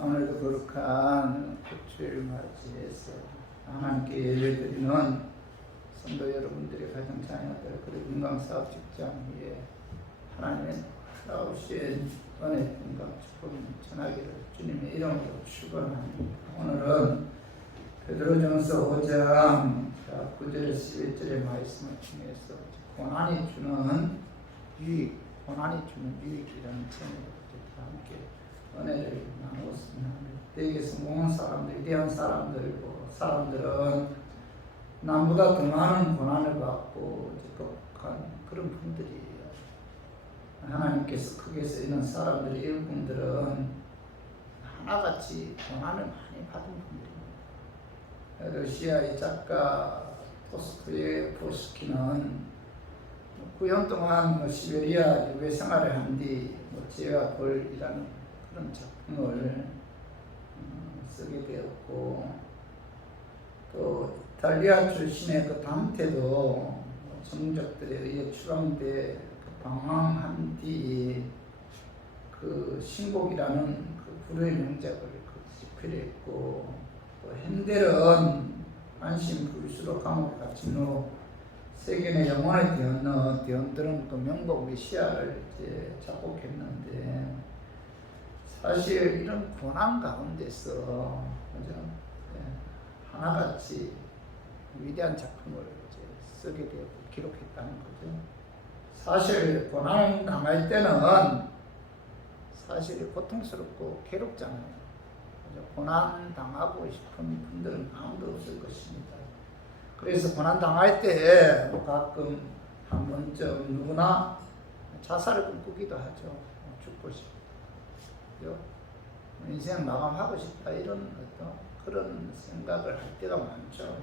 오늘도 거룩한 주일을 맞이해서 하나님께 예배드리는 성도 여러분들의 가정 자녀들 그리고 건강사업 직장 위에 하나님의 나오신 은혜, 건강, 축복을 전하기를 주님의 이름으로 축원합니다. 오늘은 베드로전서 5장 9절에서 11절의 말씀을 통해서 고난이 주는 유익, 유익이라는 제목으로 함께 은혜를 나누었습니다. 대개 성공한 사람들, 위대한 사람들은 남보다 더 많은 고난을 받고 독한 그런 분들이에요. 하나님께서 크게 쓰이는 사람들의 일꾼들은 하나같이 고난을 많이 받은 분들입니다. 러시아의 작가 도스토옙스키는 9년 동안 시베리아 유배 생활을 한 뒤 죄와 벌이라는 그런 작품을 쓰게 되었고, 또 이탈리아 출신의 그 단테도 정적들에 의해 추방돼 방황한 뒤 그 신곡이라는 그 불후의 명작을 집필했고, 또 핸델은 안심 불수로 감옥에 갇힌 후 세계의 영혼의 대원들은 그 명곡 메시아를 이제 작곡했는데, 사실 이런 고난 가운데서 그죠? 하나같이 위대한 작품을 이제 쓰게 되고 기록했다는 거죠. 사실 고난을 당할 때는 사실 고통스럽고 괴롭잖아요. 그죠? 고난 당하고 싶은 분들은 아무도 없을 것입니다. 그래서 고난 당할 때 가끔 한 번쯤 누구나 자살을 꿈꾸기도 하죠. 죽고 싶고 인생 마감하고 싶다 이런 어떤 그런 생각을 할 때가 많죠.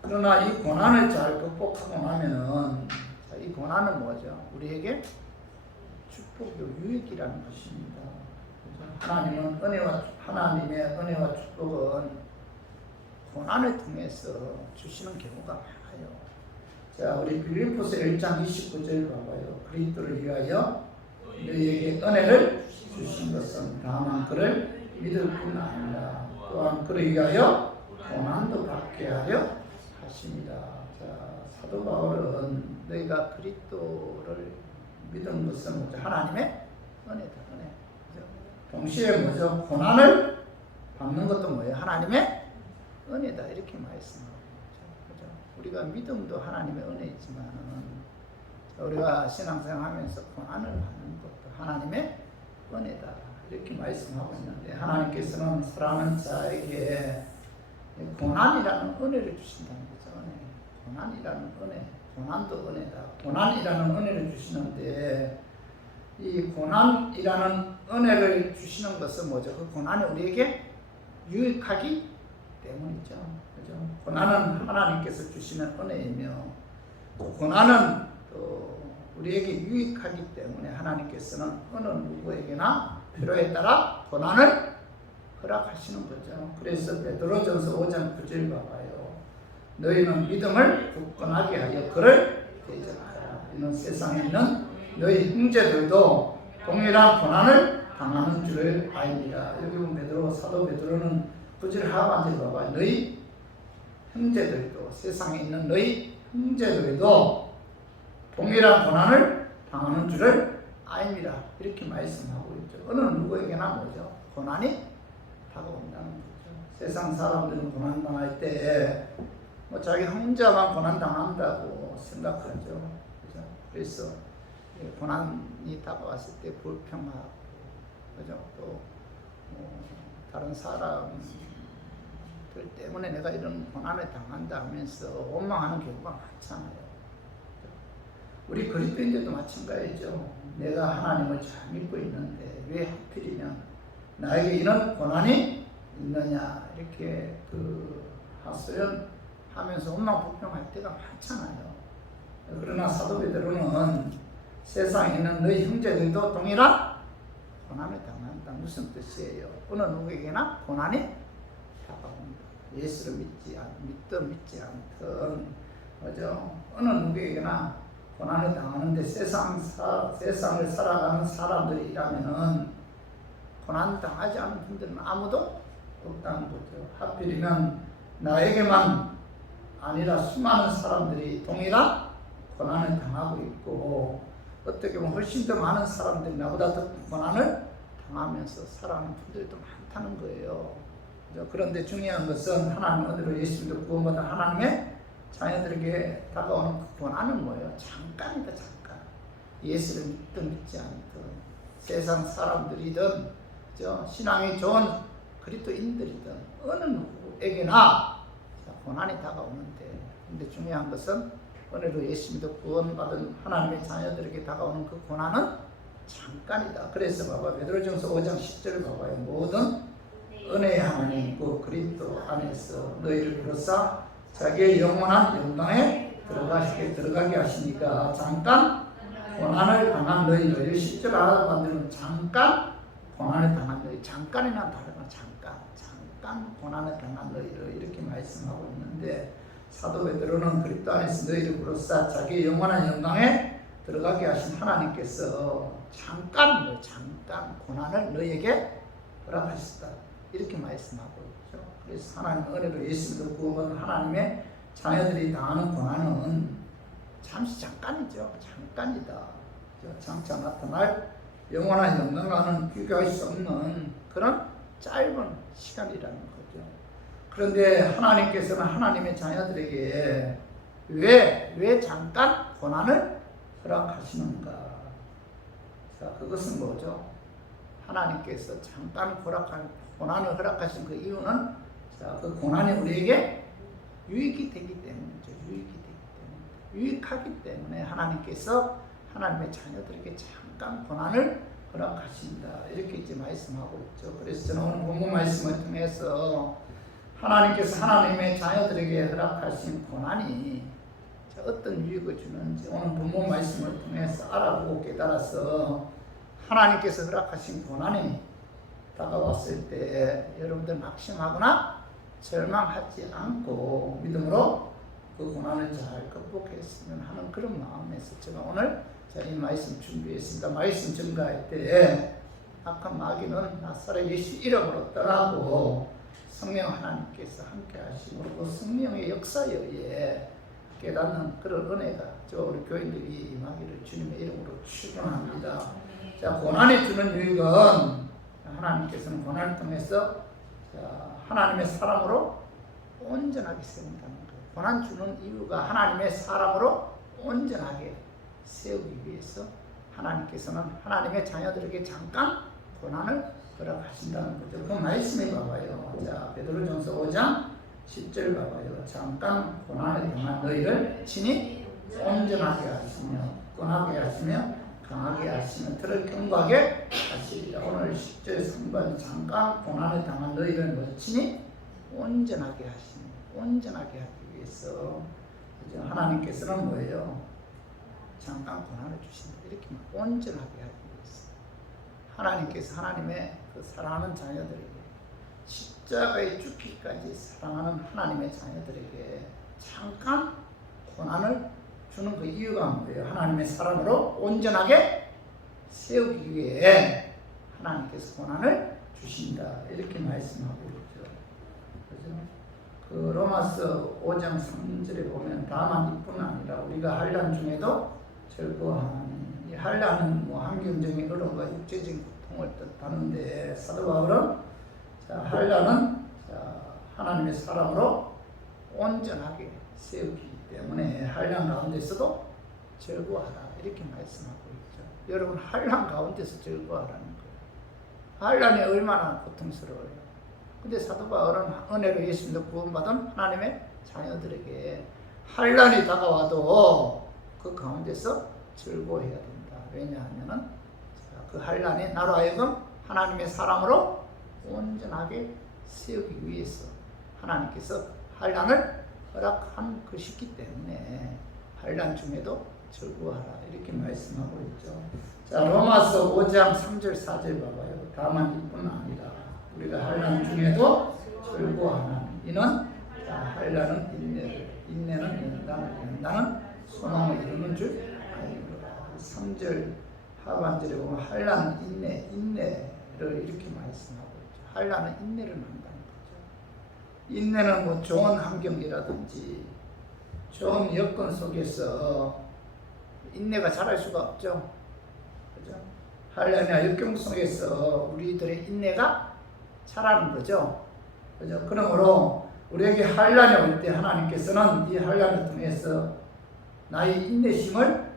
그러나 이 고난을 잘 극복하고 나면은 이 고난은 뭐죠? 우리에게 축복이요 유익이라는 것입니다. 하나님의 은혜와 축복은 고난을 통해서 주시는 경우가 많아요. 자, 우리 빌립보서 1장 29절 봐봐요. 그리스도를 위하여 너희에게 은혜를 주신 것은 다만 그를 믿을 뿐 아니라 또한 그를 위하여 고난도 받게 하려 하십니다. 자, 사도 바울은 너희가 그리스도를 믿은 것은 뭐죠? 하나님의 은혜다. 은혜. 그죠? 동시에 뭐죠? 고난을 받는 것도 뭐예요? 하나님의 은혜다. 이렇게 말씀하고 있죠. 우리가 믿음도 하나님의 은혜이지만 우리가 신앙생활 하면서 고난을 받는 것도 하나님의 은혜다. 이렇게 말씀하고 있는데, 하나님께서는 사랑하는 자에게 고난이라는 은혜를 주신다는 거죠. 고난이라는 은혜. 고난도 은혜다. 고난이라는 은혜를 주시는데, 이 고난이라는 은혜를 주시는 것은 뭐죠? 그 고난이 우리에게 유익하기 때문이죠. 그죠? 고난은 하나님께서 주시는 은혜이며, 고난은 또 우리에게 유익하기 때문에 하나님께서는 어느 누구에게나 필요에 따라 고난을 허락하시는 거죠. 그래서 베드로전서 5장 9절 봐봐요. 너희는 믿음을 굳건하게 하여 그를 대적하라. 이는 세상에 있는 너희 형제들도 동일한 고난을 당하는 줄을 아니라. 여기 보면 사도 베드로는 9절 하반절 봐봐요. 너희 형제들도, 세상에 있는 너희 형제들도 동일한 고난을 당하는 줄을 아입니다. 이렇게 말씀하고 있죠. 어느 누구에게나 뭐죠? 고난이 다가온다는 거죠. 세상 사람들은 고난 당할 때 자기 혼자만 고난 당한다고 생각하죠. 그죠? 그래서 고난이 다가왔을 때 불평하고, 그죠? 또 다른 사람들 때문에 내가 이런 고난을 당한다 하면서 원망하는 경우가 많잖아요. 우리 그리스도인들도 마찬가지죠. 내가 하나님을 잘 믿고 있는데 왜 하필이면 나에게 이런 고난이 있느냐 이렇게 하소연하면서 원망 불평할 때가 많잖아요. 그러나 사도 베드로는 세상에 있는 너희 형제들도 동일한 고난을 당한다. 무슨 뜻이에요? 어느 누구에게나 고난이 다가옵니다. 예수를 믿든 믿지 않든 그죠? 어느 누구에게나 고난을 당하는데 세상을 살아가는 사람들이라면은 고난 당하지 않은 분들은 아무도 없다는 거죠. 하필이면 나에게만 아니라 수많은 사람들이 동일한 고난을 당하고 있고, 어떻게 보면 훨씬 더 많은 사람들이 나보다 더 고난을 당하면서 살아가는 분들도 많다는 거예요. 그런데 중요한 것은 하나님 은혜로 예수님도 구원받은 하나님의 자녀들에게 다가오는 그 고난은 뭐예요? 잠깐이다, 잠깐. 예수를 믿든 믿지 않든, 세상 사람들이든 신앙이 좋은 그리스도인들이든 어느 누구에게나 고난이 다가오는데, 근데 중요한 것은 은혜로 예수님도 구원받은 하나님의 자녀들에게 다가오는 그 고난은 잠깐이다. 그래서 봐봐, 베드로전서 5장 10절을 봐봐요. 모든 은혜의 하나님 그 그리스도 안에서 너희를 비로소 자기의 영원한 영광에 들어가게 하시니까 잠깐 고난을 당한 너희를 10절 알아봤는데 잠깐 고난을 당한 너희, 잠깐이나 다른 건 잠깐 고난을 당한 너희를 이렇게 말씀하고 있는데, 사도 베드로는 그리스도 안에서 너희를 비로소 자기의 영원한 영광에 들어가게 하신 하나님께서 잠깐 고난을 너희에게 허락하셨다 이렇게 말씀하고 있죠. 그래서 하나님 은혜로 예수님도 구원받은 하나님의 자녀들이 당하는 고난은 잠시 잠깐이죠. 잠깐이다. 장차 나타날 영원한 영광과는 비교할 수 없는 그런 짧은 시간이라는 거죠. 그런데 하나님께서는 하나님의 자녀들에게 왜 잠깐 고난을 허락하시는가? 자, 그것은 뭐죠? 하나님께서 잠깐 고난을 허락하신 그 이유는, 자, 그 고난이 우리에게 유익이 되기 때문이죠. 유익하기 때문에 하나님께서 하나님의 자녀들에게 잠깐 고난을 허락하신다 이렇게 이제 말씀하고 있죠. 그래서 저는 오늘 본문 말씀을 통해서 하나님께서 하나님의 자녀들에게 허락하신 고난이 어떤 유익을 주는지 오늘 본문 말씀을 통해서 알아보고 깨달아서, 하나님께서 허락하신 고난이 다가왔을 때 여러분들 낙심하거나 절망하지 않고 믿음으로 그 고난을 잘 극복했으면 하는 그런 마음에서 제가 오늘 이 말씀 준비했습니다. 말씀 증가할 때 악한 마귀는 나사렛 예수 이름으로 떠나고 성령 하나님께서 함께 하시고 그 성령의 역사에 의해 깨닫는 그런 은혜가 우리 교인들이 임하기를 주님의 이름으로 축원합니다. 자, 고난이 주는 유익은 하나님께서는 고난을 통해서 하나님의 사람으로 온전하게 세운다는 거예요. 고난 주는 이유가 하나님의 사람으로 온전하게 세우기 위해서 하나님께서는 하나님의 자녀들에게 잠깐 고난을 허락하신다는 거죠. 그 말씀에 봐봐요. 자, 베드로전서 5장 10절 봐봐요. 잠깐 고난을 당한 너희를 친히 온전하게 하시며 권하게 하시며 강하게 하시며 들을 경고하게 하시리라. 오늘 10절 상반 잠깐 고난을 당한 너희를 친히 온전하게 하시며, 온전하게 하기 위해서 하나님께서는 뭐예요? 잠깐 고난을 주신다. 이렇게 온전하게 하기 위해서 하나님께서 하나님의 그 사랑하는 자녀들에게 십자가에 죽기까지 사랑하는 하나님의 자녀들에게 잠깐 고난을 주는 그 이유가 뭐예요? 하나님의 사람으로 온전하게 세우기 위해 하나님께서 고난을 주신다 이렇게 말씀하고 있죠. 그죠? 그 로마서 5장 3절에 보면 다만 이뿐 아니라 우리가 환난 중에도 즐거워하니, 이 환난은 뭐 환경적인 어려움과 육체적인 고통을 뜻하는데, 사도 바울은 환난은 하나님의 사람으로 온전하게 세우기 때문에 환난 가운데서도 즐거워하라 이렇게 말씀하고 있죠. 여러분, 환난 가운데서 즐거워하라는 거예요. 환난이 얼마나 고통스러워요. 근데 사도 바울은 은혜로 예수님도 구원받은 하나님의 자녀들에게 환난이 다가와도 그 가운데서 즐거워해야 된다. 왜냐하면은 그 환난이 나로 하여금 하나님의 사람으로 온전하게 세우기 위해서 하나님께서 환난을 허락한 것이기 때문에 환난 중에도 즐거워하라 이렇게 말씀하고 있죠. 자, 로마서 5장 3절 4절 봐봐요. 다만 이뿐 아니라 우리가 환난 중에도 즐거워하는 이는 환난은 인내를, 인내는 연단을 소망을 이루는 줄 알리라. 3절 하반절에 보면 환난 인내를 이렇게 말씀하고 있죠. 한란은 인내를 한다는 거죠. 인내는 뭐 좋은 환경이라든지 좋은 여건 속에서 인내가 자랄 수가 없죠. 그죠? 한란이나 역경 속에서 우리들의 인내가 자라는 거죠. 그죠? 그러므로 우리에게 한란이 올 때 하나님께서는 이 한란을 통해서 나의 인내심을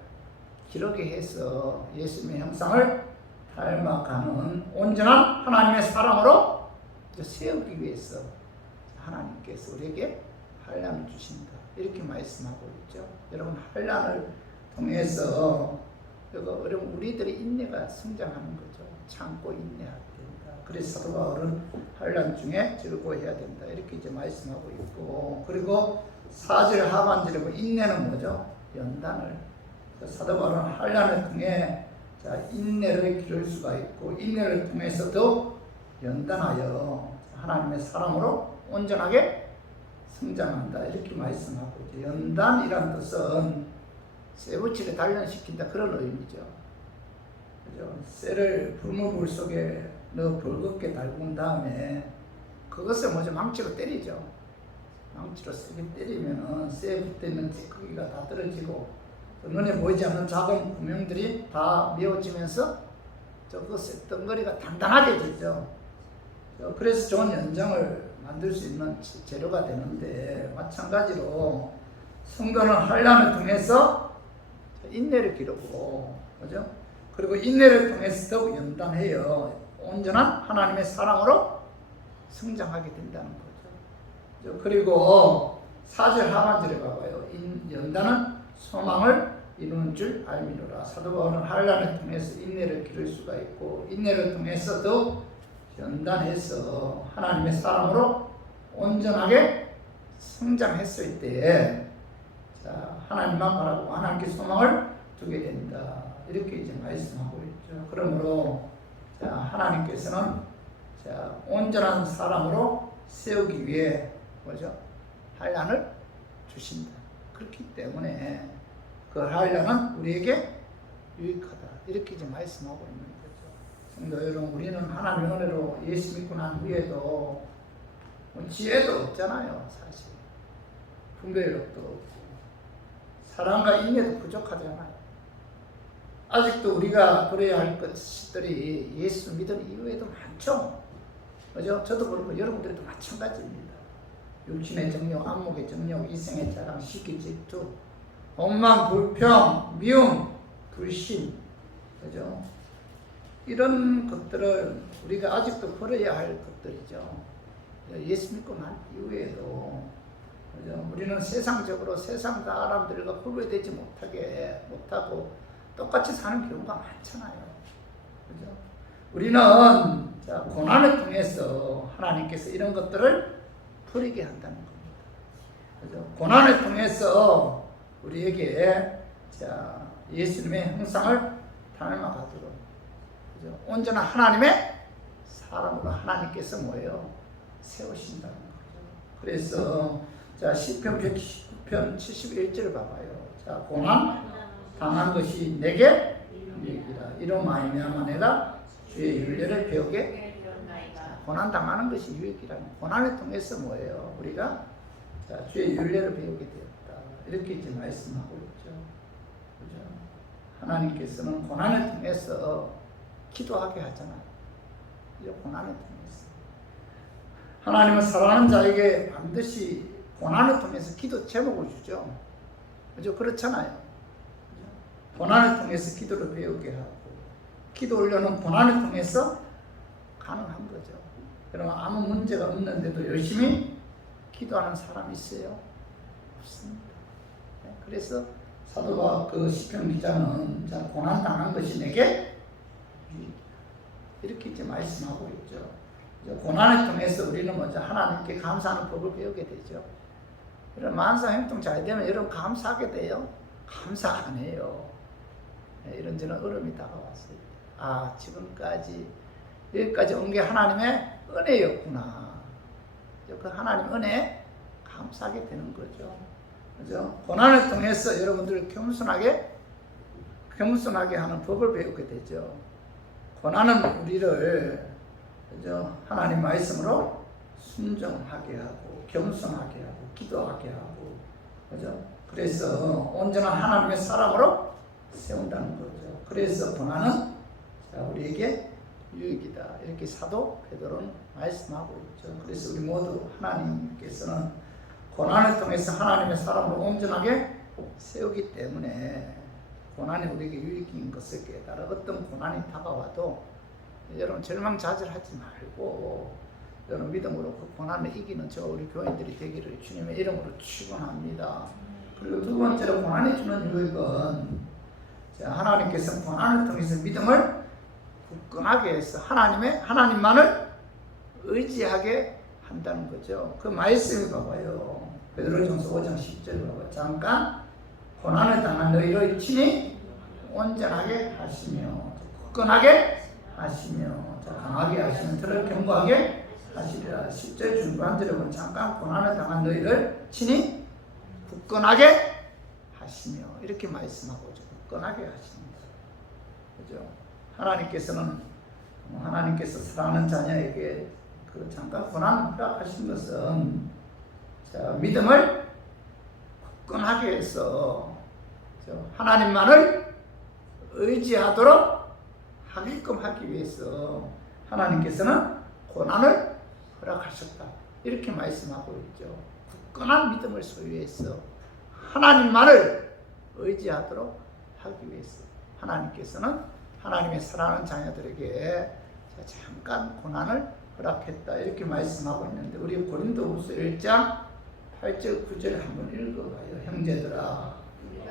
기록에 해서 예수님의 형상을 닮아가는 온전한 하나님의 사랑으로 세우기 위해서 하나님께서 우리에게 한란을 주신다. 이렇게 말씀하고 있죠. 여러분, 한란을 통해서 여러분 우리들의 인내가 성장하는 거죠. 참고 인내해야 된다. 그래서 사도 바울은 한란 중에 즐거워해야 된다. 이렇게 이제 말씀하고 있고, 그리고 4절 하반절에 인내는 뭐죠? 연단을. 사도 바울은 한란을 통해 인내를 기를 수가 있고, 인내를 통해서도 연단하여 하나님의 사랑으로 온전하게 성장한다. 이렇게 말씀하고 있죠. 연단이란 뜻은 쇠붙이를 단련시킨다, 그런 의미죠. 그죠? 쇠를 불문불 속에 넣어 벌겋게 달군 다음에 그것을 먼저 망치로 때리죠. 망치로 세게 때리면은 쇠에 붙어있는 찌꺼기가 다 떨어지고 눈에 보이지 않는 작은 구멍들이 다 메워지면서 그 쇠덩어리가 단단하게 되죠. 그래서 좋은 연장을 만들 수 있는 재료가 되는데, 마찬가지로 성도는 한란을 통해서 인내를 기르고, 그죠? 그리고 인내를 통해서 더욱 연단해요. 온전한 하나님의 사랑으로 성장하게 된다는 거죠. 그리고 4절 하반절에 봐봐요. 연단은 소망을 이루는 줄 알미노라. 사도 바울은 한란을 통해서 인내를 기를 수가 있고, 인내를 통해서도 연단해서 하나님의 사랑으로 온전하게 성장했을 때에 하나님만 바라보고 하나님께 소망을 두게 된다. 이렇게 이제 말씀하고 있죠. 그러므로 하나님께서는 온전한 사람으로 세우기 위해 뭐죠? 한란을 주신다. 그렇기 때문에 그 한란은 우리에게 유익하다. 이렇게 이제 말씀하고 있는 거죠. 성도 여러분, 우리는 하나님의 은혜로 예수 믿고 난 후에도 지혜도 없잖아요. 사실 분별력도 없고 사랑과 인내도 부족하잖아요. 아직도 우리가 그래야 할 것들이 예수 믿은 이후에도 많죠. 그죠? 저도 그렇고 여러분들도 마찬가지입니다. 육신의 정욕, 안목의 정욕, 이생의 자랑, 시기, 질투, 원망, 불평, 미움, 불신, 그죠? 이런 것들을 우리가 아직도 버려야 할 것들이죠. 예수 믿고 난 이후에도, 그죠? 우리는 세상적으로 세상 사람들과 구별되지 못하고 똑같이 사는 경우가 많잖아요. 그죠? 우리는 고난을 통해서 하나님께서 이런 것들을 버리게 한다는 겁니다. 그죠? 고난을 통해서 우리에게 예수님의 형상을 닮아가도록, 그죠? 온전한 하나님의 사람으로 하나님께서 뭐예요? 세우신다는 거죠. 그래서 시편 119편 71절 봐봐요. 고난 당한 것이 내게 유익이라. 이로 말미암아 내가 주의 윤례를 배우게 되었나이다. 고난 당하는 것이 유익이라는, 고난을 통해서 뭐예요? 우리가 주의 윤례를 배우게 되었다. 이렇게 이제 말씀하고 있죠. 그죠? 하나님께서는 고난을 통해서 기도하게 하잖아요. 고난을 통해서 하나님은 사랑하는 자에게 반드시 고난을 통해서 기도 제목을 주죠. 그죠? 그렇잖아요. 고난을 통해서 기도를 배우게 하고, 기도 훈련은 고난을 통해서 가능한 거죠. 여러분, 아무 문제가 없는데도 열심히 기도하는 사람이 있어요? 없습니다. 그래서 사도가 그 시편 기자는 고난 당한 것이 내게 이렇게 이제 말씀하고 있죠. 고난을 통해서 우리는 먼저 하나님께 감사하는 법을 배우게 되죠. 이런 만사 행동 잘 되면 여러분 감사하게 돼요? 감사 안 해요. 이런저런 어려움이 다가왔어요. 지금까지 여기까지 온 게 하나님의 은혜였구나. 그 하나님 은혜에 감사하게 되는 거죠. 그죠? 고난을 통해서 여러분들 겸손하게 하는 법을 배우게 되죠. 고난은 우리를 그죠? 하나님 말씀으로 순종하게 하고 겸손하게 하고 기도하게 하고 그죠? 그래서 온전한 하나님의 사람으로 세운다는 거죠. 그래서 고난은 우리에게 유익이다. 이렇게 사도 베드로는 말씀하고 있죠. 그래서 우리 모두 하나님께서는 고난을 통해서 하나님의 사람으로 온전하게 세우기 때문에 고난이 우리에게 유익인 것을 깨달아 어떤 고난이 다가와도 여러분 절망좌절하지 말고 여러분 믿음으로 그 고난을 이기는 저 우리 교인들이 되기를 주님의 이름으로 축원합니다. 그리고 두 번째로 고난이 주는 유익은 하나님께서 고난을 통해서 믿음을 굳건하게 해서 하나님만을 의지하게 한다는 거죠. 그 말씀을 봐봐요. 베드로전서 5장 10절 봐봐요. 잠깐 고난을 당한 너희를 친히 온전하게 하시며 굳건하게 하시며 강하게 하시며 들을 견고하게 하시리라. 10절 중반절에 보면 잠깐 고난을 당한 너희를 친히 굳건하게 하시며 이렇게 말씀하고 있죠. 굳건하게 하십니다. 그죠? 하나님께서 사랑하는 자녀에게 그 잠깐 고난을 허락하신 것은 믿음을 굳건하게 해서 하나님만을 의지하도록 하게끔 하기 위해서 하나님께서는 고난을 허락하셨다. 이렇게 말씀하고 있죠. 굳건한 믿음을 소유해서 하나님만을 의지하도록 하기 위해서 하나님께서는 하나님의 사랑하는 자녀들에게 잠깐 고난을 허락했다. 이렇게 말씀하고 있는데 우리 고린도후서 1장 8절 9절 한번 읽어봐요. 형제들아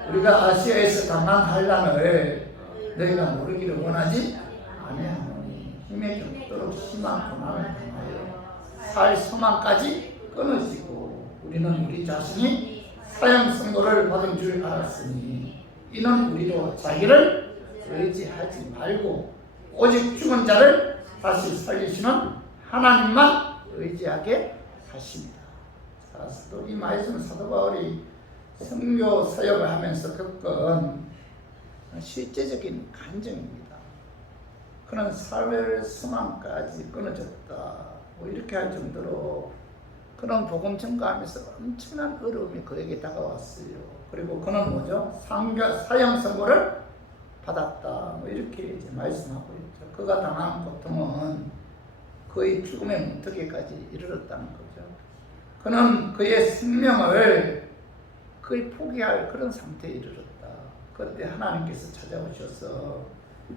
우리가 아시아에서 당한 환난을 너희가 모르기를 원하지 아니하노니 힘에 겹도록 심한 고난을 당하여 살 소망까지 끊어지고 우리는 우리 자신이 사형 선고를 받은 줄 알았으니 이는 우리로 자기를 의지하지 말고 오직 죽은 자를 다시 살리시는 하나님만 의지하게 하십니다. 또 이 말씀은 사도 바울이 선교 사역을 하면서 겪은 실제적인 간증입니다. 그는 사회 소망까지 끊어졌다. 뭐 이렇게 할 정도로 그런 복음 전가하면서 엄청난 어려움이 그에게 다가왔어요. 그리고 그는 뭐죠? 사형 선고를 받았다. 뭐 이렇게 이제 말씀하고 있죠. 그가 당한 고통은 거의 죽음의 문턱에까지 이르렀다는 거죠. 그는 그의 생명을 거의 포기할 그런 상태에 이르렀다. 그때 하나님께서 찾아오셔서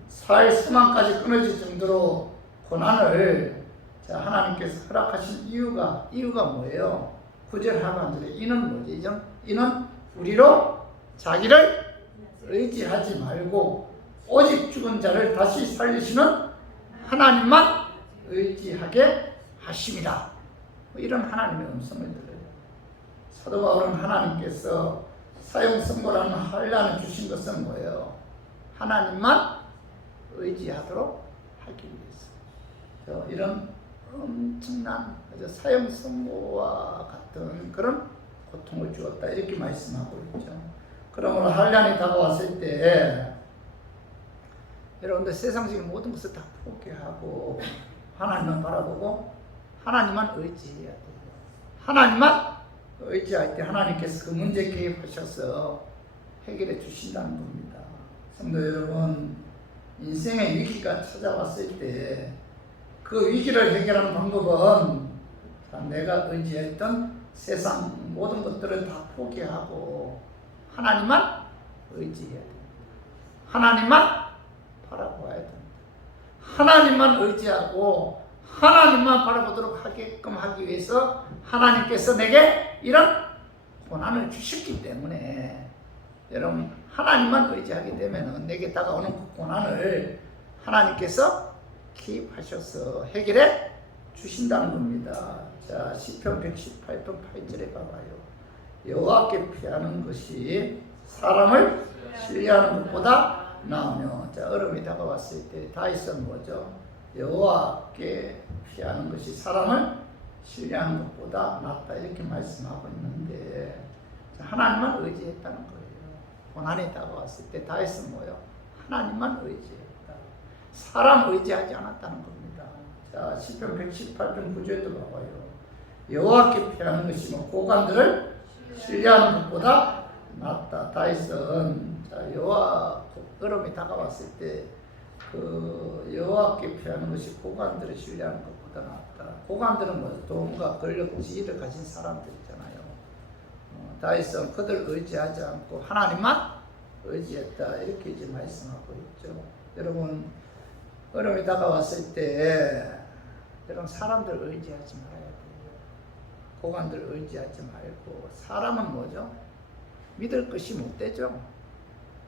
살 소망까지 끊어질 정도로 고난을 하나님께서 허락하신 이유가 뭐예요? 9절 하반절에 이는 뭐지? 이는 우리로 자기를 의지하지 말고 오직 죽은 자를 다시 살리시는 하나님만 의지하게 하심이라. 이런 하나님의 음성을 들어요. 사도 바울은 하나님께서 사형 선고라는 환난을 주신 것은 뭐예요? 하나님만 의지하도록 하기 위해서 이런 엄청난 사형 선고와 같은 그런 고통을 주었다. 이렇게 말씀하고 있죠. 그러므로 환난이 다가왔을 때 여러분들 세상적인 모든 것을 다 포기하고 하나님만 바라보고 하나님만 의지해야 돼요. 하나님만 의지할 때 하나님께서 그 문제에 개입하셔서 해결해 주신다는 겁니다. 성도 여러분, 인생의 위기가 찾아왔을 때 그 위기를 해결하는 방법은 내가 의지했던 세상 모든 것들을 다 포기하고 하나님만 의지해야 됩니다. 하나님만 바라보아야 됩니다. 하나님만 의지하고 하나님만 바라보도록 하게끔 하기 위해서 하나님께서 내게 이런 고난을 주셨기 때문에 여러분 하나님만 의지하게 되면 내게 다가오는 그 고난을 하나님께서 기입하셔서 해결해 주신다는 겁니다. 자, 시편 118편 8절에 봐봐요. 여호와께 피하는 것이 사람을 신뢰하는 것보다 나으며, 자, 어려움이 다가왔을 때 다윗은 뭐죠? 여호와께 피하는 것이 사람을 신뢰하는 것보다 낫다, 이렇게 말씀하고 있는데, 자, 하나님만 의지했다는 거예요. 고난이 다가왔을 때 다윗은 뭐예요? 하나님만 의지했다. 사람 의지하지 않았다는 겁니다. 자, 시편 118편 9절도 봐봐요. 여호와께 피하는 것이 뭐 고관들을 신뢰하는 것보다 낫다. 다윗은 자, 여호와 얼음이 다가왔을 때 그 여호와께 피하는 것이 고관들을 신뢰하는 것보다 낫다. 고관들은 뭐 돈과 권력, 지위를 가진 사람들 있잖아요. 다윗은 그들 의지하지 않고 하나님만 의지했다. 이렇게 이제 말씀하고 있죠. 여러분, 얼음이 다가왔을 때 여러분 사람들 의지하지 말아야 돼요. 고관들 의지하지 말고. 사람은 뭐죠? 믿을 것이 못 되죠.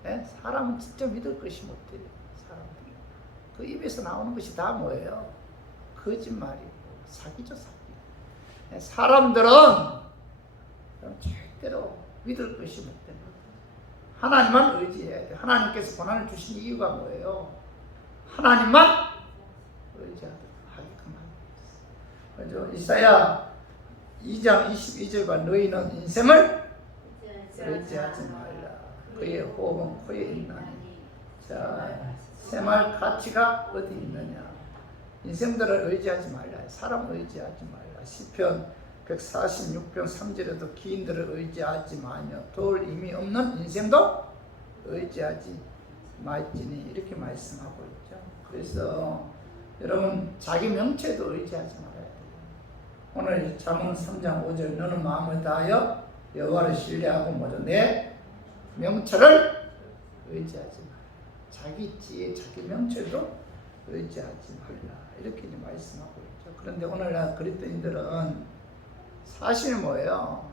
예? 사람은 진짜 믿을 것이 못 돼요. 사람들. 그 입에서 나오는 것이 다 뭐예요? 거짓말이고 사기죠, 사기. 예? 사람들은 절대로 믿을 것이 못 됩니다. 하나님만 의지해야 돼요. 하나님께서 고난을 주신 이유가 뭐예요? 하나님만 의지하도록 하게끔 하는 거죠. 이사야 2장 22절과 너희는 인생을 의지하지 말라. 그의 호흡은 코에 있나니. 자, 생활 가치가 어디 있느냐. 인생들을 의지하지 말라. 사람 의지하지 말라. 시편 146편 3절에도 기인들을 의지하지 마며 도울 힘이 없는 인생도 의지하지 말지니 이렇게 말씀하고 있죠. 그래서 여러분 자기 명체도 의지하지 말아야 돼요. 오늘 잠언 3장 5절 너는 마음을 다하여 여호와를 신뢰하고 뭐죠? 내 명체를 의지하지 말라. 자기 지혜, 자기 명체도 의지하지 말라. 이렇게 이제 말씀하고 있죠. 그런데 오늘날 그리스도인들은 사실 뭐예요?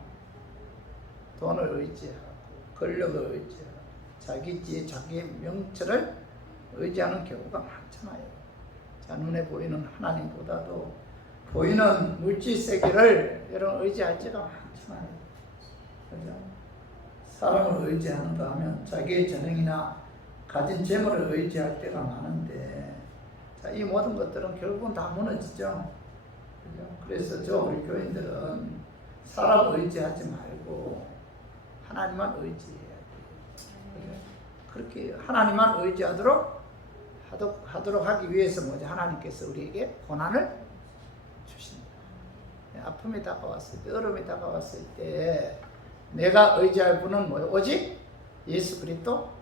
돈을 의지하고 권력을 의지하고 자기 지혜, 자기 명체를 의지하는 경우가 많잖아요. 자, 눈에 보이는 하나님보다도 보이는 물질 세계를 여러분 의지할지가 많잖아요. 그죠? 사람을 의지하는가 하면 자기의 재능이나 가진 재물을 의지할 때가 많은데, 자, 이 모든 것들은 결국은 다 무너지죠. 그죠? 그래서 우리 교인들은 사람을 의지하지 말고 하나님만 의지해야 돼요. 그렇게 하나님만 의지하도록 하기 위해서 뭐죠? 하나님께서 우리에게 고난을 주신다. 아픔이 다가왔을 때, 어려움이 다가왔을 때 내가 의지할 분은 뭐예요? 오직 예수 그리스도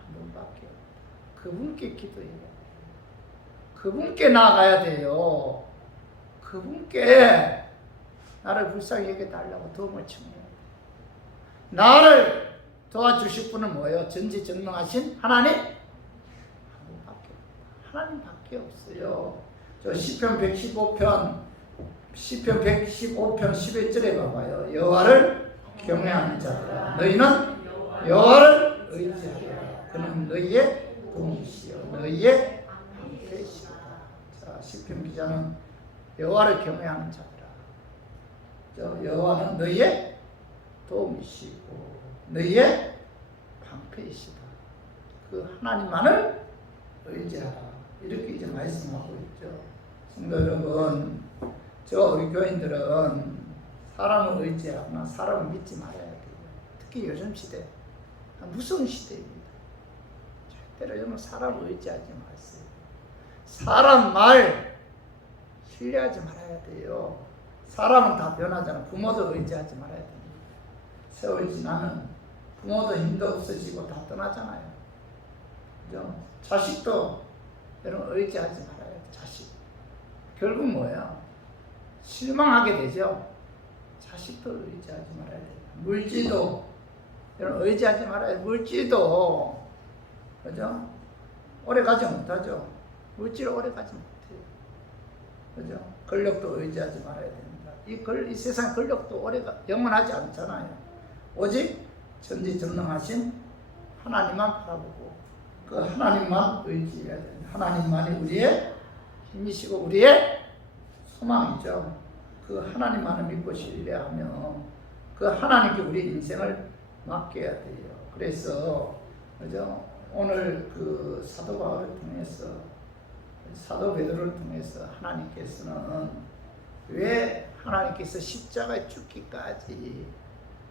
한 분밖에 없다. 그분께 기도해야 돼요. 그분께 나아가야 돼요. 그분께 나를 불쌍히 여겨달라고 도움을 청해야 돼요. 나를 도와주실 분은 뭐예요? 전지전능하신 하나님? 하나님밖에 없어요. 저 시편 115편 11절에 봐봐요. 여호와를 경외하는 자들아 너희는 여호와를 의지하라. 그는 너희의 도움이시요 너희의 방패시다. 자, 시편 기자는 여호와를 경외하는 자들아. 여호와는 너희의 도움이시고 너희의 방패이시다. 그 하나님만을 의지하라. 이렇게 이제 말씀하고 있죠. 성도 여러분, 우리 교인들은 사람을 의지하거나 사람을 믿지 말아야 돼요. 특히 요즘 시대, 무서운 시대입니다. 절대로 여러분 사람을 의지하지 마세요. 사람 말 신뢰하지 말아야 돼요. 사람은 다 변하잖아. 부모도 의지하지 말아야 됩니다. 세월이 지나면 부모도 힘도 없어지고 다 떠나잖아요. 그죠? 자식도 여러분 의지하지 말아야 돼. 자식. 결국 뭐예요? 실망하게 되죠. 자식도 의지하지 말아야 돼요. 물질도 여러분 의지하지 말아야 돼요. 물질도 그죠? 오래 가지 못하죠. 물질 오래 가지 못해요. 그죠? 권력도 의지하지 말아야 됩니다. 이 세상 권력도 영원하지 않잖아요. 오직 전지전능하신 하나님만 바라보고 그 하나님만 의지해야 됩니다. 하나님만이 우리의 힘이시고 우리의 소망이죠. 그 하나님만을 믿고 신뢰하며 그 하나님께 우리 인생을 맡겨야 돼요. 그래서 그죠? 오늘 그 사도 바울을 통해서 사도 베드로를 통해서 하나님께서는 왜 하나님께서 십자가에 죽기까지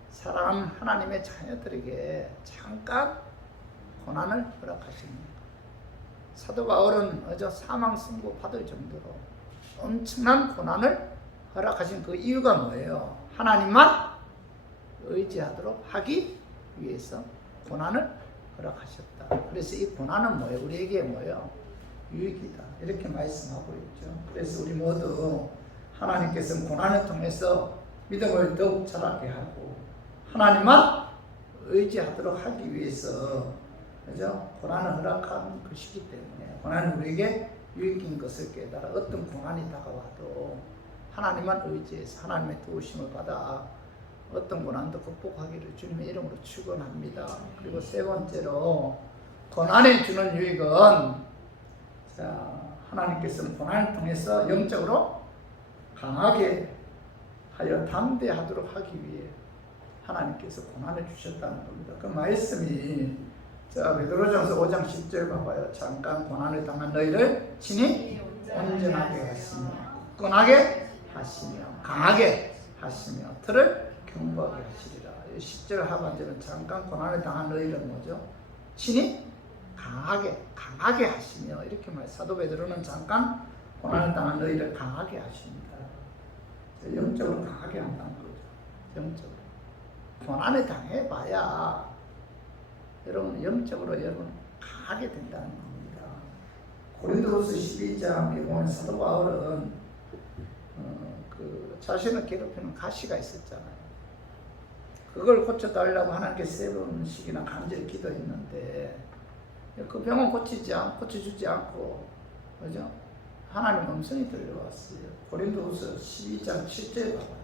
사랑하는 하나님의 자녀들에게 잠깐 고난을 허락하십니까? 사도 바울은 사망 선고 받을 정도로 엄청난 고난을 허락하신 그 이유가 뭐예요? 하나님만 의지하도록 하기 위해서 고난을 허락하셨다. 그래서 이 고난은 뭐예요? 우리에게 뭐예요? 유익이다. 이렇게 말씀하고 있죠. 그래서 우리 모두 하나님께서는 고난을 통해서 믿음을 더욱 자라게 하고 하나님만 의지하도록 하기 위해서 그죠? 고난을 허락한 것이기 때문에 고난은 우리에게 유익인 것을 깨달아 어떤 고난이 다가와도 하나님만 의지해서 하나님의 도우심을 받아 어떤 고난도 극복하기를 주님의 이름으로 축원합니다. 그리고 세 번째로 고난이 주는 유익은 하나님께서는 고난을 통해서 영적으로 강하게 하여 담대하도록 하기 위해 하나님께서 고난을 주셨다는 겁니다. 그 말씀이 베드로전서 5장 10절 봐봐요. 잠깐 고난을 당한 너희를 친히 온전하게 하시며 끈하게 하시며 강하게 하시며 들을 경고하게 하시리라. 10절 하반절은 잠깐 고난을 당한 너희는 뭐죠? 친히 강하게 하시며 이렇게 말. 사도 베드로는 잠깐 고난을 당한 너희를 강하게 하십니다. 영적으로 강하게 한다는 거죠. 영적으로 고난을 당해봐야 여러분 영적으로 여러분 강하게 된다는 겁니다. 고린도후서 12장에 보면 사도 바울은 그 자신을 괴롭히는 가시가 있었잖아요. 그걸 고쳐달라고 하나님께 3번씩이나 간절히 기도했는데 그 병은 고쳐주지 않고 그죠? 하나님 음성이 들려왔어요. 고린도후서 12장 7절에 봐봐요.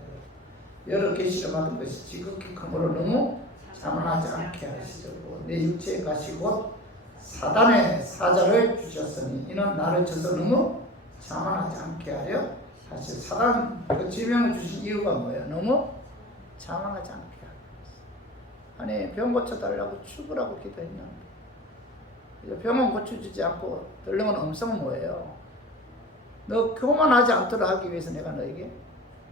여러 계시를 받은 것이 지극히 크므로 너무 자만하지 않게 하시려고 내 육체의 가시 곧 사단의 사자를 주셨으니 이는 나를 쳐서 너무 자만하지 않게 하려 하시오. 사단 그 질병을 주신 이유가 뭐예요? 너무 자만하지 않게 하려. 아니 병 고쳐달라고 죽으라고 기도했는데 병은 고쳐주지 않고 들려온 음성은 뭐예요? 너 교만하지 않도록 하기 위해서 내가 너에게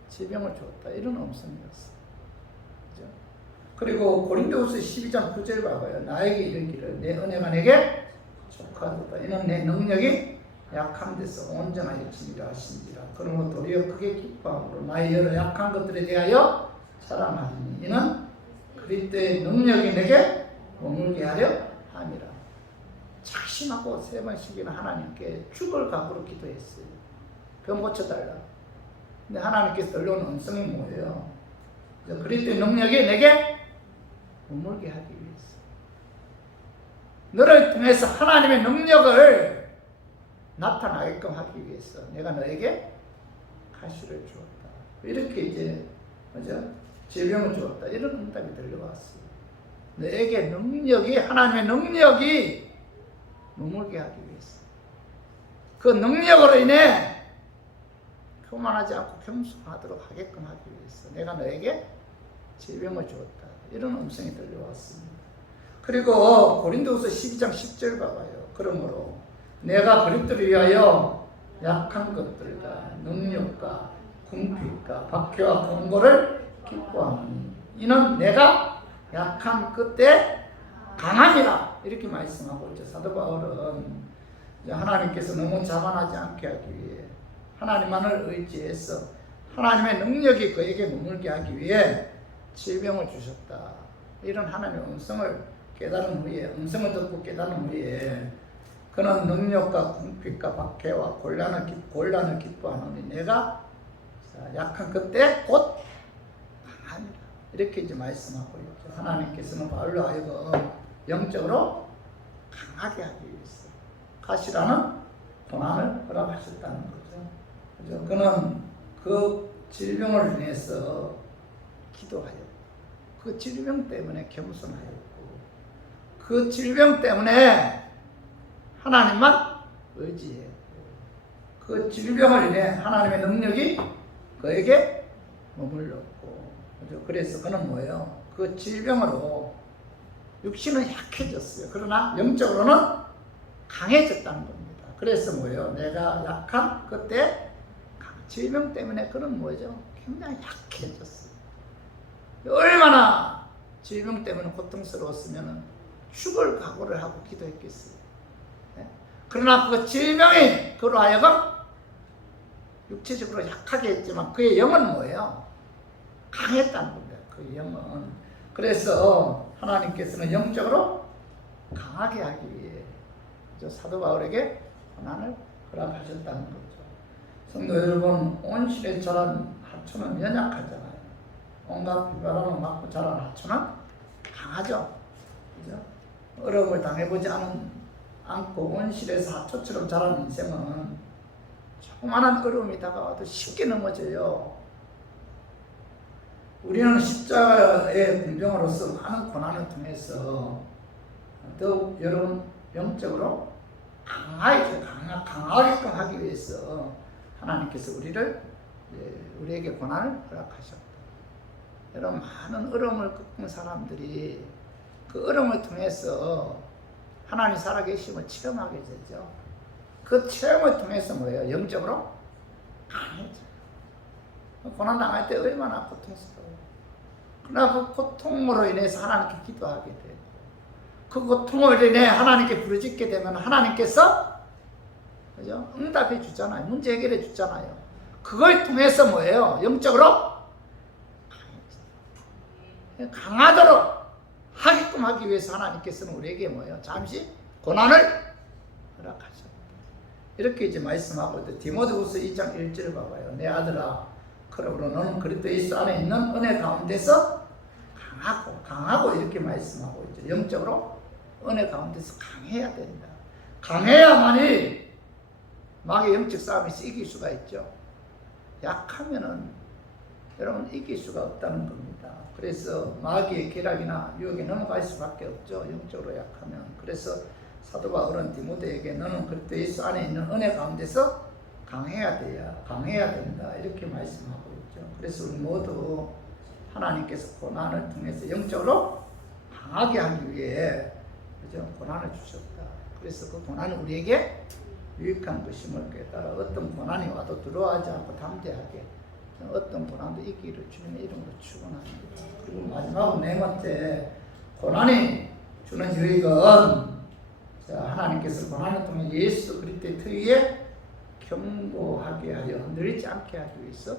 질병을 주었다. 이런 음성이었어. 그죠? 그리고 고린도후서 12장 9절 봐봐요. 나에게 이르기를 내 은혜가 내게 족하도다. 이는 내 능력이 약한 데서 온전하게 지니라 하신지라. 그러므로 도리어 크게 기뻐함으로 나의 여러 약한 것들에 대하여 자랑하리니 이는 그리스도의 능력이 내게 머물게 하려 함이라. 작심하고 3번씩이나 하나님께 죽을 각오로 기도했어요. 병 고쳐달라. 근데 하나님께서 들려온 음성이 뭐예요? 그리스도의 능력이 내게 머물게 하기 위해서 너를 통해서 하나님의 능력을 나타나게끔 하기 위해서 내가 너에게 가시를 주었다. 이렇게 이제 맞아? 질병을 주었다. 이런 응답이 들려왔어요. 너에게 능력이 하나님의 능력이 머물게 하기 위해서 그 능력으로 인해 교만하지 않고 겸손하도록 하게끔 하기 위해서 내가 너에게 질병을 주었다. 이런 음성이 들려왔습니다. 그리고 고린도후서 12장 10절 봐봐요. 그러므로 내가 그리스도를 위하여 약한 것들과 능력과 궁핍과 박해와 권고를 기뻐하노니 이는 내가 약한 그때 강함이라. 이렇게 말씀하고 있죠. 사도 바울은 하나님께서 너무 자만하지 않게 하기 위해 하나님만을 의지해서 하나님의 능력이 그에게 머물게 하기 위해 질병을 주셨다. 이런 하나님의 음성을 깨달은 후에 음성을 듣고 깨달은 후에 그는 능력과 궁핍과 박해와 곤란을 기뻐하노니 내가 약한 그때 곧 강함이라. 이렇게 이제 말씀하고 있죠. 하나님께서는 바울로 하여금 영적으로 강하게 하기 위해서 가시라는 고난을 허락하셨다는 거죠. 그죠? 그는 그 질병을 인해서 기도하였고 그 질병 때문에 겸손하였고 그 질병 때문에 하나님만 의지했고 그 질병을 인해 하나님의 능력이 그에게 머물렀고 그죠? 그래서 그는 뭐예요? 그 질병으로 육신은 약해졌어요. 그러나 영적으로는 강해졌다는 겁니다. 그래서 뭐예요? 내가 약한 그때 질병 때문에 그는 뭐죠? 굉장히 약해졌어요. 얼마나 질병 때문에 고통스러웠으면 죽을 각오를 하고 기도했겠어요. 네? 그러나 그 질병이 그로 하여금 육체적으로 약하게 했지만 그의 영은 뭐예요? 강했다는 겁니다. 그 영은. 그래서 하나님께서는 영적으로 강하게 하기 위해 사도 바울에게 고난을 허락하셨다는 거죠. 성도 여러분, 온실에 자란 하초는 연약하잖아요. 온갖 비바람을 맞고 자란 하초는 강하죠. 그죠? 어려움을 당해보지 않고 온실에서 하초처럼 자란 인생은 조그마한 어려움이 다가와도 쉽게 넘어져요. 우리는 십자가의 공병으로서 많은 고난을 통해서 더욱 여러분 영적으로 강하게끔 하기 위해서 하나님께서 우리에게 고난을 허락하셨다. 여러분, 많은 어려움을 겪은 사람들이 그 어려움을 통해서 하나님 살아계심을 체험하게 되죠. 그 체험을 통해서 뭐예요? 영적으로 강해져요. 고난 당할 때 얼마나 고통스러워요. 그러나 그 고통으로 인해서 하나님께 기도하게 되고, 그 고통을 인해 하나님께 부르짖게 되면 하나님께서 그죠? 응답해 주잖아요. 문제 해결해 주잖아요. 그걸 통해서 뭐예요? 영적으로 강하도록 하게끔 하기 위해서 하나님께서는 우리에게 뭐예요? 잠시 고난을 허락하셨다. 이렇게 이제 말씀하고 있대. 디모데후서 2장 1절 봐봐요. 내 아들아, 그러므로 너는 그리스도 예수 안에 있는 은혜 가운데서 강하고 이렇게 말씀하고 있죠. 영적으로 은혜 가운데서 강해야 된다. 강해야만이 마귀의 영적 싸움에서 이길 수가 있죠. 약하면은 여러분 이길 수가 없다는 겁니다. 그래서 마귀의 계략이나 유혹에 넘어갈 수밖에 없죠. 영적으로 약하면. 그래서 사도 바울은 디모데에게 너는 그리스도 예수 안에 있는 은혜 가운데서 강해야 된다. 이렇게 말씀하고 있죠. 그래서 우리 모두 하나님께서 고난을 통해서 영적으로 강하게 하기 위해 그죠? 고난을 주셨다. 그래서 그 고난은 우리에게 유익한 것임을 깨달아 어떤 고난이 와도 두려워하지 않고 담대하게 어떤 고난도 이기기를 주님의 이름으로 축원합니다. 그리고 마지막으로 네 번째, 고난이 주는 유익은 하나님께서 고난을 통해 예수 그리스도의 터위에 견고하게 하려 흔들리지 않게 하기 위해서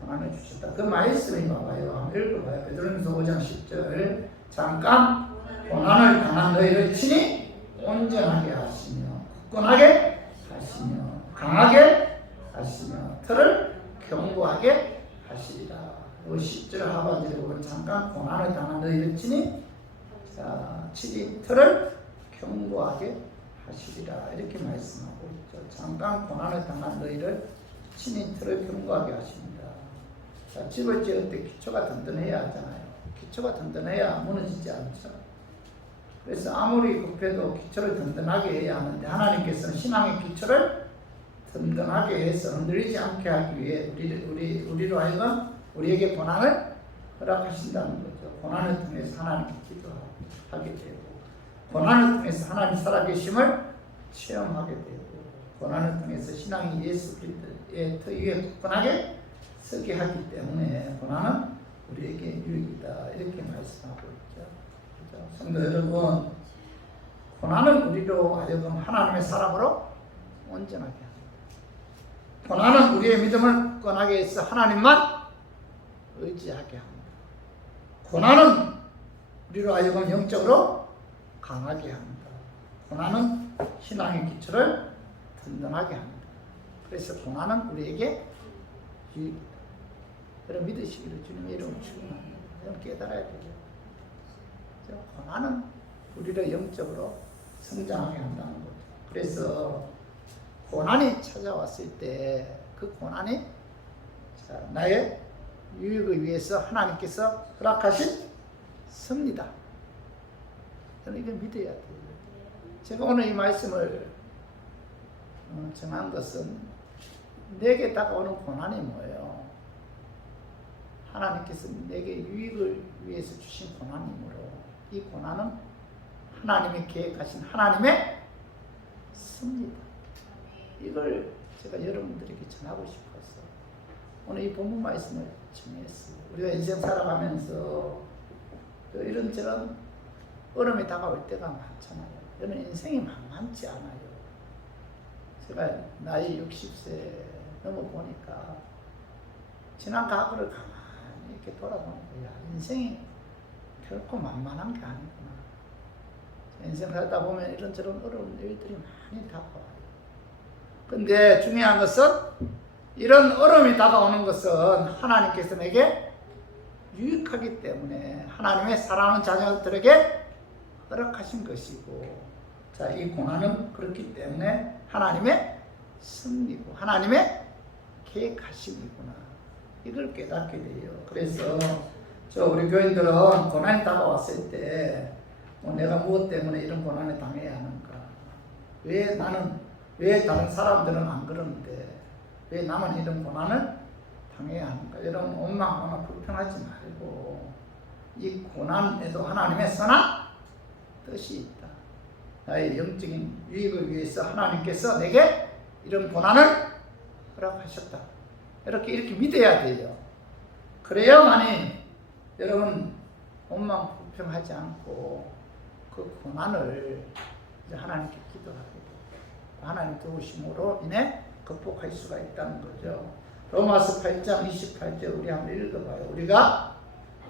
고난을 주셨다. 그 말씀이 봐봐요. 한번 읽어봐요. 베드로전서 5장 10절. 잠깐 고난을 당한 너희를 친히 온전하게 하시며 굳건하게 하시며 강하게 하시며 털을 견고하게 하시리라. 10절 하반절에 보면 잠깐 고난을 당한 너희를 친히 털을 견고하게 하시리라. 이렇게 말씀하고 있죠. 잠깐 고난을 당한 너희를 친히 털을 견고하게 하십니다. 자, 집을 지을 때 기초가 든든해야 하잖아요. 기초가 든든해야 무너지지 않죠. 그래서 아무리 급해도 기초를 든든하게 해야 하는데 하나님께서는 신앙의 기초를 든든하게 해서 흔들리지 않게 하기 위해 우리로 하여금 우리에게 고난을 허락하신다는 거죠. 고난을 통해서 하나님께 기도하게 되고 고난을 통해서 하나님 살아계심을 체험하게 되고 고난을 통해서 신앙이 예수 그리스도의 터 위에 굳건하게 서게 하기 때문에 고난은 우리에게 유익이다. 이렇게 말씀하고 있죠. 그렇죠? 성도 여러분, 고난은 우리로 하여금 하나님의 사람으로 온전하게 합니다. 고난은 우리의 믿음을 굳건하게 해서 하나님만 의지하게 합니다. 고난은 우리로 하여금 영적으로 강하게 합니다. 고난은 신앙의 기초를 든든하게 합니다. 그래서 고난은 우리에게 유익이다. 여러분 믿으시기를 주님의 이름으로 축원합니다. 여러분 깨달아야 되죠. 고난은 우리를 영적으로 성장하게 한다는 거죠. 그래서 고난이 찾아왔을 때 그 고난이 나의 유익을 위해서 하나님께서 허락하신 섭니다. 저는 이걸 믿어야 돼요. 제가 오늘 이 말씀을 정한 것은 내게 다가오는 고난이 뭐예요? 하나님께서 내게 유익을 위해서 주신 고난이므로 이 고난은 하나님이 계획하신 하나님의 섭니다. 이걸 제가 여러분들에게 전하고 싶어서 오늘 이 본문 말씀을 정했어요. 우리가 인생 살아가면서 이런저런 어려움이 다가올 때가 많잖아요. 저는 인생이 만만치 않아요. 제가 나이 60세 넘어보니까 지난 과거를 가만히 이렇게 돌아보는 거야. 인생이 결코 만만한 게 아니구나. 인생을 살다 보면 이런저런 어려운 일들이 많이 다가와요. 근데 중요한 것은 이런 어려움이 다가오는 것은 하나님께서 내게 유익하기 때문에 하나님의 사랑하는 자녀들에게 허락하신 것이고, 자, 이 고난은 그렇기 때문에 하나님의 섭리고 하나님의 계획하심이구나. 이걸 깨닫게 돼요. 그래서 우리 교인들은 고난이 다가왔을 때 내가 무엇 때문에 이런 고난을 당해야 하는가? 왜 다른 사람들은 안 그러는데 왜 나만 이런 고난을 당해야 하는가? 여러분 원망하거나 불평하지 말고 이 고난에도 하나님의 선한 뜻이 있다. 나의 영적인 유익을 위해서 하나님께서 내게 이런 고난을 허락하셨다. 이렇게 믿어야 돼요. 그래야만이 여러분 원망 불평하지 않고 그 고난을 이제 하나님께 기도하게 돼요. 하나님 도우심으로 인해 극복할 수가 있다는 거죠. 로마서 8장 28절 우리 한번 읽어봐요. 우리가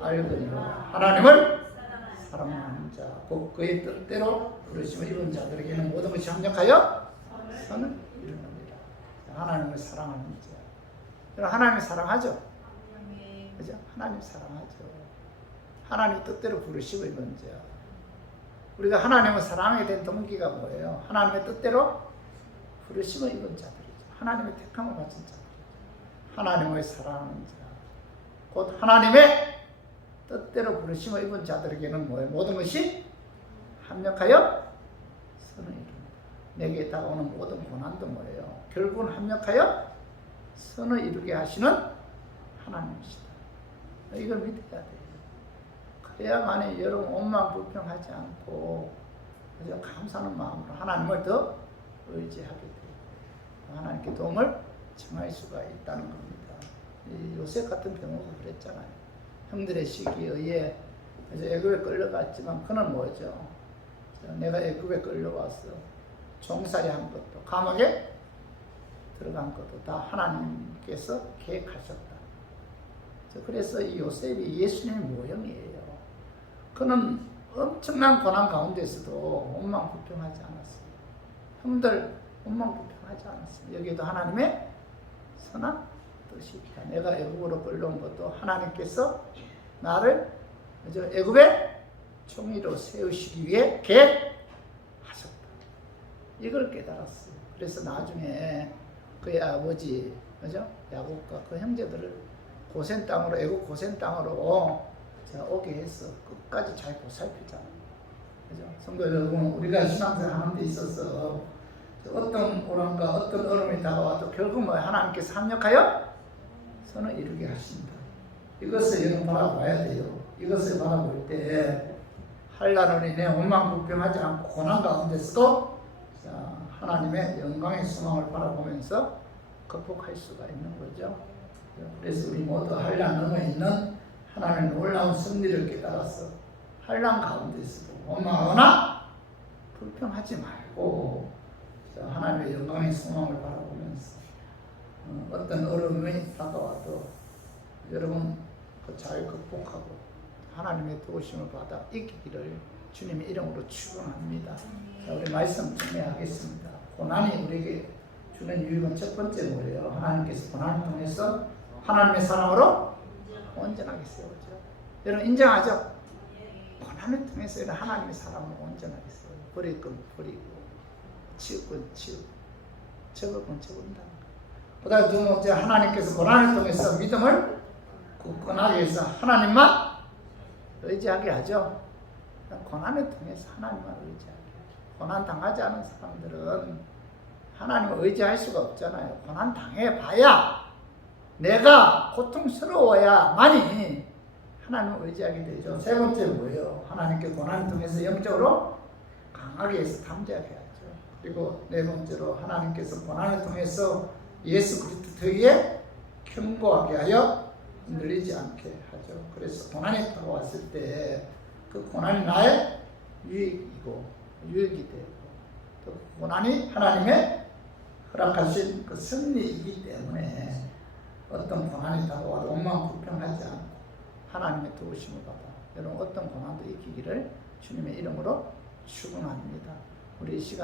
알거니와 하나님을 사랑하는 자, 곧 그의 뜻대로 부르심을 입은 자들에게는 모든 것이 합력하여 선을 이루느니라. 하나님을 사랑하는 자. 여러분 하나님을 사랑하죠? 그죠? 하나님 사랑하죠. 하나님 뜻대로 부르심을 입은 자. 우리가 하나님을 사랑하게 된 동기가 뭐예요? 하나님의 뜻대로 부르심을 입은 자들이죠. 하나님의 택함을 받은 자들. 하나님을 사랑하는 자. 곧 하나님의 뜻대로 부르심을 입은 자들에게는 뭐예요? 모든 것이 합력하여 선을 이룹니다. 내게 다가오는 모든 고난도 뭐예요? 결국은 합력하여 선을 이루게 하시는 하나님이시다. 이걸 믿어야 돼요. 그래야만이 여러분 원망 불평하지 않고 그저 감사하는 마음으로 하나님을 더 의지하게 돼요. 하나님께 도움을 청할 수가 있다는 겁니다. 요셉 같은 경우도 그랬잖아요. 형들의 시기에 의해 애굽에 끌려갔지만 그는 뭐죠? 내가 애굽에 끌려와서 종살이 한 것도 감옥에 들어간 것도 다 하나님께서 계획하셨다. 그래서 이 요셉이 예수님의 모형이에요. 그는 엄청난 고난 가운데서도 원망 불평하지 않았어요. 형들 원망 불평하지 않았어요. 여기도 하나님의 선한 뜻이 있다. 내가 애굽으로 끌려온 것도 하나님께서 나를 애굽의 총리로 세우시기 위해 계획하셨다. 이걸 깨달았어요. 그래서 나중에 그의 아버지, 그죠? 야곱과 그 형제들을 고센 땅으로, 애굽 고센 땅으로 오게 해서 끝까지 잘 보살피잖아요. 그죠? 성도 여러분, 우리가 신앙생활 하는 데 있어서 어떤 고난과 어떤 어려움이 다가와도 결국 뭐 하나님께서 합력하여 선을 이루게 하신다. 이것을 여러분 바라봐야 돼요. 이것을 바라볼 때 한란으로 인해 원망 불평하지 않고 고난 가운데서도 하나님의 영광의 소망을 바라보면서 극복할 수가 있는 거죠. 그래서 우리 모두 한란 넘어 있는 하나님의 놀라운 승리를 깨달아서 한란 가운데서도 원망하거나 불평하지 말고 하나님의 영광의 소망을 바라보면서 어떤 어려움이 다가와도 여러분 잘 극복하고 하나님의 도우심을 받아 이기기를 주님의 이름으로 축원합니다. 자, 우리 말씀 정리하겠습니다. 고난이 우리에게 주는 유익은 첫 번째 뭐예요? 하나님께서 고난을 통해서 하나님의 사랑으로 온전하게 세우죠. 여러분 인정하죠? 고난을 통해서 하나님의 사랑으로 온전하게 세워요. 버릴 건 버리고 치울 건 치우고 적을 건 적은다. 그 다음에 두 번째 하나님께서 고난을 통해서 믿음을 굳건하게 해서 하나님만 의지하게 하죠. 고난을 통해서 하나님만 의지하게 하죠. 고난 당하지 않은 사람들은 하나님을 의지할 수가 없잖아요. 고난 당해봐야 내가 고통스러워야만이 하나님을 의지하게 되죠. 세 번째 뭐예요? 하나님께 고난을 통해서 영적으로 강하게 해서 담대하게 하죠. 그리고 네 번째로 하나님께서 고난을 통해서 예수 그리스도 위에 견고하게 하여 늘리지 않게 하죠. 그래서 고난이 다가왔을 때 그 고난이 나의 유익이 되고 또 고난이 하나님의 허락하신 그 승리이기 때문에 어떤 고난이 다가와도 엉망 불평하지 않고 하나님의 도우심을 받아 여러분 어떤 고난도 이기기를 주님의 이름으로 축원합니다. 우리 이 시간